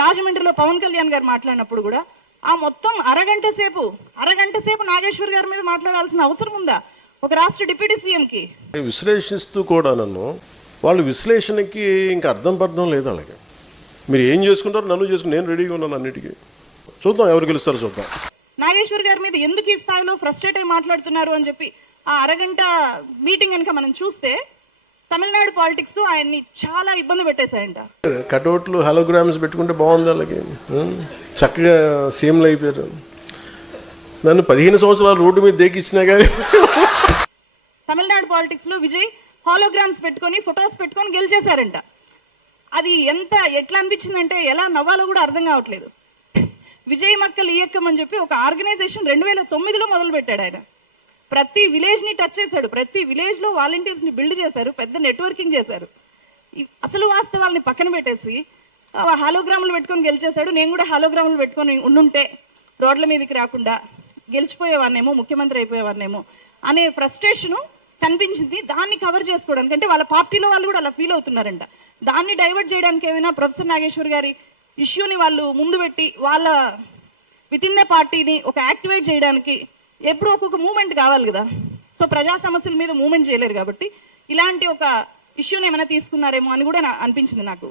రాజమండ్రిలో పవన్ కళ్యాణ్ గారు మాట్లాడినప్పుడు కూడా ఆ మొత్తం అరగంట సేపు నాగేశ్వర్ గారి మీద మాట్లాడాల్సిన అవసరం ఉందా ఒక రాష్ట్ర డిప్యూటీ సీఎంకి? విశ్లేషిస్తూ కూడా నన్ను వాళ్ళు విశ్లేషణకి ఇంకా అర్థం లేదు. అలాగే మీరు ఏం చేసుకుంటారో నన్ను చేసుకుని నేను రెడీగా ఉన్నాను అన్నిటికీ. చూద్దాం ఎవరు గెలుస్తారో చూద్దాం. నాగేశ్వర్ గారి మీద ఎందుకు ఈ స్థాయిలో ఫ్రస్ట్రేట్ అయి మాట్లాడుతున్నారు అని చెప్పి ఆ అరగంట మీటింగ్ కనుక మనం చూస్తే తమిళనాడు పాలిటిక్స్ ఆయన్ని చాలా ఇబ్బంది పెట్టేశాయంట. కటౌట్లు హలోగ్రామ్స్ పెట్టుకుంటే బాగుంది. అలాగే చక్కగా సీఎంలు అయిపోయారు. నన్ను 15 సంవత్సరాలు రోడ్డు మీద దేకిచ్చినా కానీ తమిళనాడు పాలిటిక్స్ లో విజయ్ హాలోగ్రామ్స్ పెట్టుకొని ఫొటోస్ పెట్టుకొని గెలిచేశారంట. అది ఎట్లా అనిపించిందంటే ఎలా నవ్వాలో కూడా అర్థం కావట్లేదు. విజయ్ మక్కల్ ఇయక్కం అని చెప్పి ఒక ఆర్గనైజేషన్ 2009లో మొదలు పెట్టాడు ఆయన. ప్రతి విలేజ్ ని టచ్ చేశాడు. ప్రతి విలేజ్ లో వాలంటీర్స్ ని బిల్డ్ చేశారు. పెద్ద నెట్వర్కింగ్ చేశారు. అసలు వాస్తవాల్ని పక్కన పెట్టేసి హాలోగ్రాములు పెట్టుకొని గెలిచేశాడు. నేను కూడా హాలోగ్రాములు పెట్టుకొని ఉండుంటే రోడ్ల మీదకి రాకుండా గెలిచిపోయేవాన్నేమో, ముఖ్యమంత్రి అయిపోయేవాన్నేమో అనే ఫ్రస్ట్రేషన్ కనిపించింది. దాన్ని కవర్ చేసుకోవడానికి అంటే వాళ్ళ పార్టీలో వాళ్ళు కూడా అలా ఫీల్ అవుతున్నారంట. దాన్ని డైవర్ట్ చేయడానికి ఏమైనా ప్రొఫెసర్ నాగేశ్వర్ గారి ఇష్యూని వాళ్ళు ముందు పెట్టి వాళ్ళ విత్ ఇన్ ద పార్టీని ఒక యాక్టివేట్ చేయడానికి ఎప్పుడు ఒక్కొక్క మూవ్మెంట్ కావాలి కదా. సో ప్రజా సమస్యల మీద మూవ్మెంట్ చేయలేరు కాబట్టి ఇలాంటి ఒక ఇష్యూని ఏమైనా తీసుకున్నారేమో అని కూడా అనిపించింది నాకు.